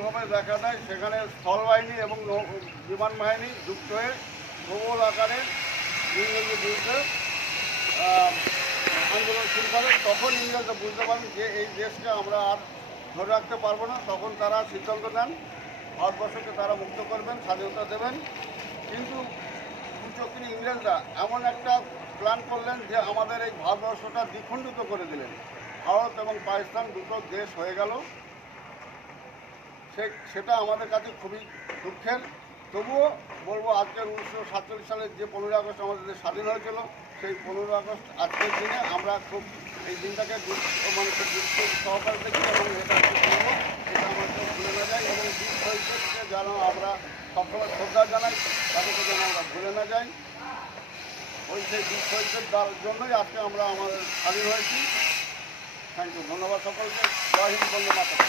প্রবলভাবে দেখা দেয়, সেখানে স্থলবাহিনী এবং বিমান বাহিনী যুক্ত হয়ে প্রবল আকারে ইংরেজের বিরুদ্ধে আন্দোলন শুরু করে। তখন ইংরেজরা বুঝতে পারেন যে এই দেশকে আমরা আর ধরে রাখতে পারবো না। তখন তারা সিদ্ধান্ত নেন ভারতবর্ষকে তারা মুক্ত করবেন, স্বাধীনতা দেবেন। কিন্তু কুচক্রী ইংরেজরা এমন একটা প্ল্যান করলেন যে আমাদের এই ভারতবর্ষটা দ্বিখণ্ডিত করে দিলেন। ভারত এবং পাকিস্তান দুটো দেশ হয়ে গেল। সেটা আমাদের কাছে খুবই দুঃখের। তবুও বলবো আজকের 1947 সালের যে 15ই আগস্ট আমাদের দেশ স্বাধীন হয়েছিল, সেই 15ই আগস্ট আজকের দিনে আমরা খুব এই দিনটাকে মানুষের গুরুত্ব সহকারে দেখি এবং এটা করবো, এটা আমাদের ভুলে না যায়। এবং বীর শহীদদেরকে যেন আমরা সবসময় শ্রদ্ধা জানাই, তাদেরকে যেন আমরা ভুলে না যাই। সেই বীর শহীদদের জন্যই আজকে আমরা আমাদের স্বাধীন হয়েছি। থ্যাংক ইউ, ধন্যবাদ সকলকে। জয় হিন্দ, বন্দে মাতরম।